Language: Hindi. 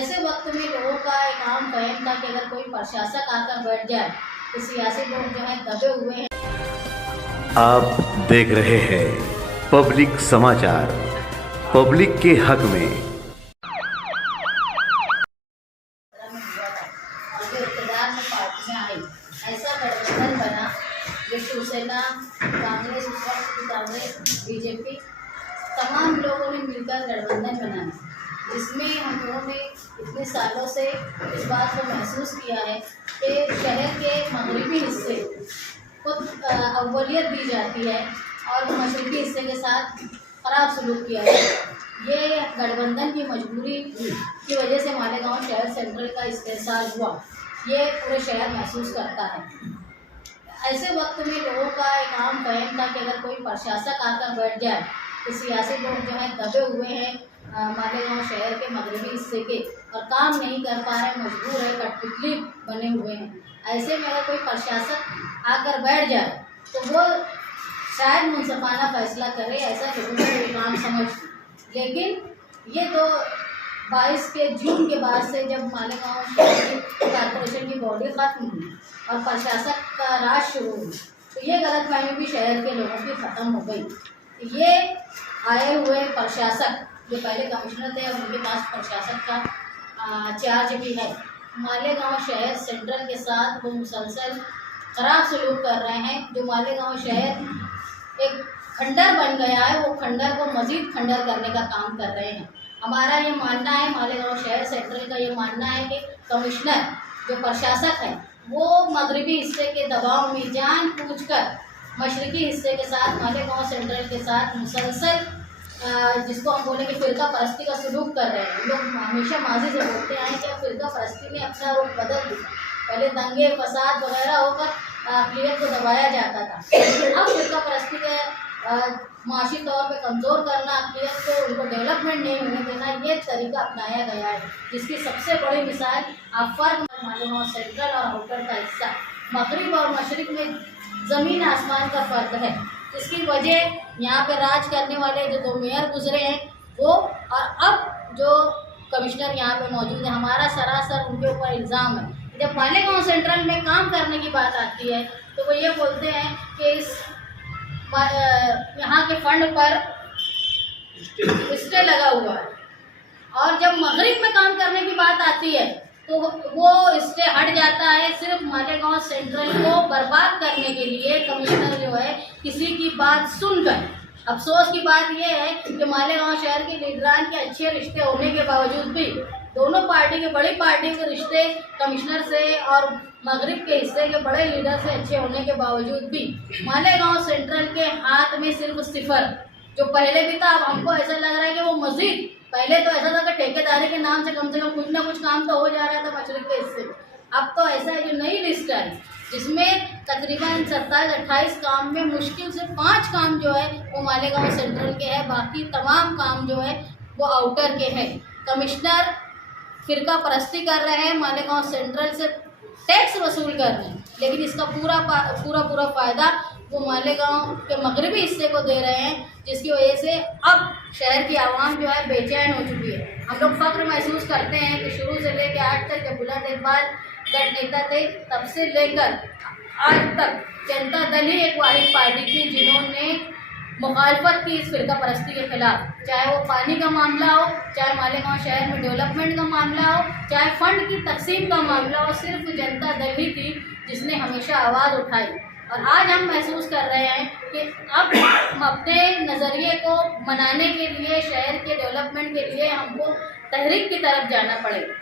ऐसे वक्त में लोगों का एक आम फहम था कि अगर कोई प्रशासक आकर बैठ जाए तो सियासी लोग जो है दबे हुए हैं। आप देख रहे हैं पब्लिक समाचार, पब्लिक के हक में। और जो इक़्तिदार में पार्टियां आई, ऐसा गठबंधन बना जो शिवसेना, कांग्रेस, उस वक्त की कांग्रेस, बीजेपी, तमाम लोगों ने मिलकर गठबंधन बनाया, जिसमें हम लोगों ने इतने सालों से इस बात को महसूस किया है कि शहर के मगरबी हिस्से को अव्वलियत दी जाती है और मशरक़ी हिस्से के साथ ख़राब सलूक किया जाता है। ये गठबंधन की मजबूरी की वजह से मालेगांव शहर सेंट्रल का इस्तेहसाल हुआ, ये पूरे शहर महसूस करता है। ऐसे वक्त में लोगों का एक आम फहम था कि अगर कोई प्रशासक आकर बैठ जाए तो सियासी लोग जो हैं दबे हुए हैं मालेगांव शहर के मगरबी हिस्से के और काम नहीं कर पा रहे, मजबूर है, कठपुतली बने हुए हैं। ऐसे में अगर कोई प्रशासक आकर बैठ जाए तो वो शायद मुनसफाना फैसला करे, ऐसा लोगों को एक आम समझ। लेकिन ये तो 22 के जून के बाद से जब मालेगांव शहर कॉर्पोरेशन की बॉडी खत्म हुई और प्रशासक का राज शुरू हुई, तो ये गलतफहमी भी शहर के लोगों की ख़त्म हो गई। ये आए हुए प्रशासक जो पहले कमिश्नर थे, अब उनके पास प्रशासक का चार्ज भी है। मालेगांव शहर सेंट्रल के साथ वो मुसलसल ख़राब सलूक कर रहे हैं। जो मालेगांव शहर एक खंडर बन गया है, वो खंडर को मज़ीद खंडर करने का काम कर रहे हैं। हमारा ये मानना है, मालेगांव शहर सेंट्रल का ये मानना है कि कमिश्नर जो प्रशासक है वो मगरबी हिस्से के दबाव में जानबूझकर मशरक़ी हिस्से के साथ, मालेगांव सेंट्रल के साथ मुसलसल जिसको हम बोलेंगे फ़िरका परस्ती का सलूक कर रहे हैं। लोग हमेशा माजी से बोलते आए कि फ़िरका परस्ती ने अपना रूप बदल दिया। पहले दंगे फसाद वगैरह होकर अक़लियत को दबाया जाता था, अब फ़िरका परस्ती के माशी तौर पे कमज़ोर करना, अक़लियत को, उनको डेवलपमेंट नहीं होने देना, ये तरीका अपनाया गया है। जिसकी सबसे बड़ी मिसाल आप फ़र्क मालूम, सेंट्रल और आउटर का हिस्सा, मगरिब और मशरिक़ में ज़मीन आसमान का फ़र्क है। इसकी वजह यहाँ पे राज करने वाले जो 2 मेयर गुजरे हैं वो, और अब जो कमिश्नर यहाँ पे मौजूद है, हमारा सरासर उनके ऊपर इल्ज़ाम है। जब मालेगांव सेंट्रल में काम करने की बात आती है तो वो ये बोलते हैं कि इस यहाँ के फंड पर स्टे लगा हुआ है, और जब मगरिब में काम करने की बात आती है तो वो स्टे हट जाता है। सिर्फ मालेगांव सेंट्रल को बर्बाद करने के लिए कमिश्नर जो है किसी की बात सुनकर, अफसोस की बात यह है कि मालेगांव शहर के लीडरान के अच्छे रिश्ते होने के बावजूद भी, दोनों पार्टी के, बड़ी पार्टी के रिश्ते कमिश्नर से और मगरिब के हिस्से के बड़े लीडर से अच्छे होने के बावजूद भी मालेगांव सेंट्रल के हाथ में सिर्फ सिफर, जो पहले भी था, अब हमको ऐसा लग रहा है कि वो मज़ीद, पहले तो ऐसा था कि ठेकेदारी के नाम से कम कुछ ना कुछ काम तो हो जा रहा था मशरक़ के हिस्से में। अब तो ऐसा है, जो नई लिस्ट है जिसमें तकरीबन 27-28 काम में मुश्किल से 5 काम जो है वो मालेगांव सेंट्रल के हैं, बाकी तमाम काम जो है वो आउटर के हैं। कमिश्नर फ़िरका परस्ती कर रहे हैं, मालेगांव सेंट्रल से टैक्स वसूल कर रहे हैं, लेकिन इसका पूरा फ़ायदा वो मालेगांव के मगरबी हिस्से को दे रहे हैं, जिसकी वजह से अब शहर की आवाम जो है बेचैन हो चुकी है। हम लोग फ़ख्र महसूस करते हैं कि शुरू से लेकर आज तक, जब बुलंद इकबाल गढ़ नेता थे, तब से लेकर आज तक जनता दल ही एक वाहिद पार्टी थी जिन्होंने मुखालफत की इस फ़िरका परस्ती के ख़िलाफ़। चाहे वो पानी का मामला हो, चाहे मालेगांव शहर में डेवलपमेंट का मामला हो, चाहे फ़ंड की तकसीम का मामला हो, सिर्फ जनता दल ही थी जिसने हमेशा आवाज़ उठाई। और आज हम महसूस कर रहे हैं कि अब हम अपने नज़रिए को मनाने के लिए, शहर के डेवलपमेंट के लिए हमको तहरीक की तरफ जाना पड़ेगा।